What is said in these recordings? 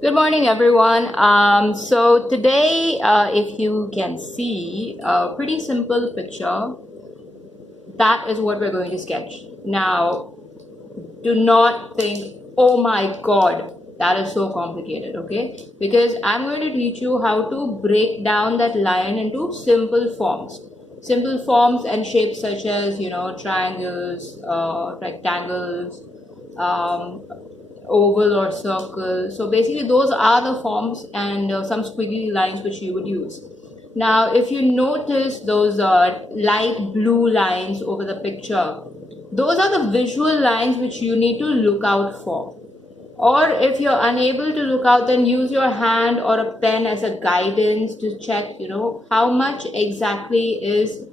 Good morning, everyone. So today, if you can see a pretty simple picture, that is what we're going to sketch. Now, do not think, oh my God, that is so complicated, okay? Because I'm going to teach you how to break down that line into simple forms. Simple forms and shapes such as, triangles, rectangles, um, oval or circle. So basically those are the forms and some squiggly lines which you would use. Now if you notice those light blue lines over the picture, those are the visual lines which you need to look out for. Or if you're unable to look out, then use your hand or a pen as a guidance to check, how much exactly is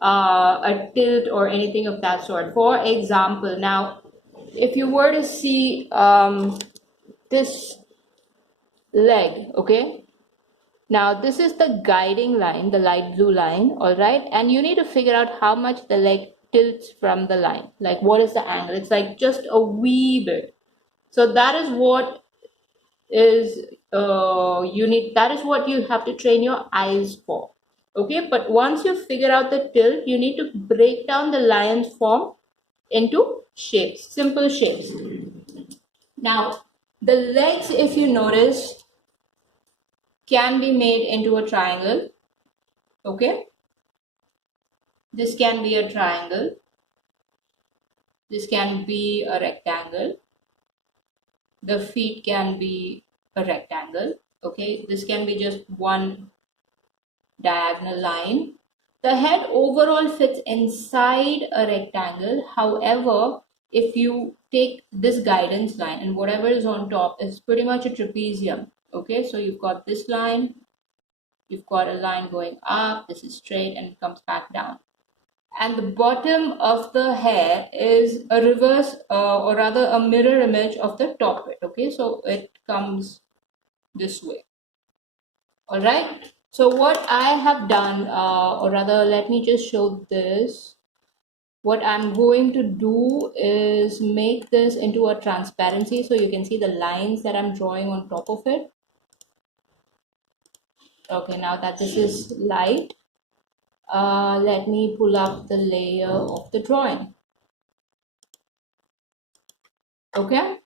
a tilt or anything of that sort. For example, now if you were to see this leg, okay, now this is the guiding line, the light blue line, all right, and you need to figure out how much the leg tilts from the line, like what is the angle. It's like just a wee bit. So that is what is that is what you have to train your eyes for, okay. But once you figure out the tilt, you need to break down the lion's form into shapes, simple shapes. Now, the legs, if you notice, can be made into a triangle. Okay, this can be a triangle, this can be a rectangle, the feet can be a rectangle. Okay, this can be just one diagonal line. The head overall fits inside a rectangle. However, if you take this guidance line and whatever is on top is pretty much a trapezium. Okay, so you've got this line, you've got a line going up, this is straight and it comes back down. And the bottom of the hair is a reverse or rather a mirror image of the top bit. Okay, so it comes this way. All right. So what I have done, or rather, let me just show this. What I'm going to do is make this into a transparency so you can see the lines that I'm drawing on top of it. Okay, now that this is light, let me pull up the layer of the drawing. Okay.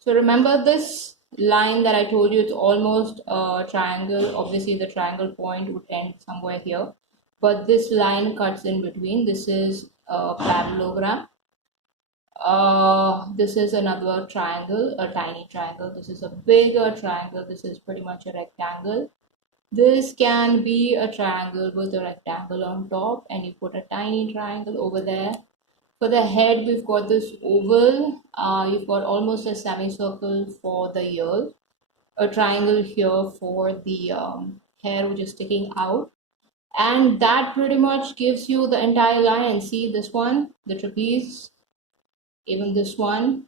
So remember this line that I told you, it's almost a triangle. Obviously the triangle point would end somewhere here, but this line cuts in between. This is a parallelogram. This is another triangle, a tiny triangle. This is a bigger triangle. This is pretty much a rectangle. This can be a triangle with a rectangle on top, and you put a tiny triangle over there. For the head, we've got this oval. You've got almost a semicircle for the ears, a triangle here for the hair which is sticking out. And that pretty much gives you the entire line. And see this one, the trapeze, even this one.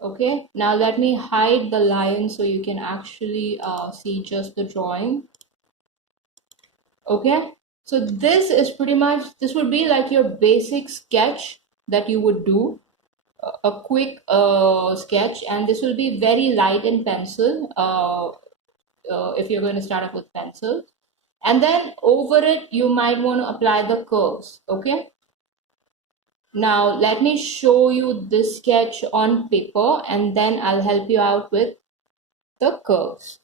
Okay, now let me hide the line so you can actually see just the drawing. Okay, so this is pretty much, this would be like your basic sketch that you would do, a quick sketch, and this will be very light in pencil if you're going to start off with pencil. And then over it, you might want to apply the curves. Okay, now let me show you this sketch on paper and then I'll help you out with the curves.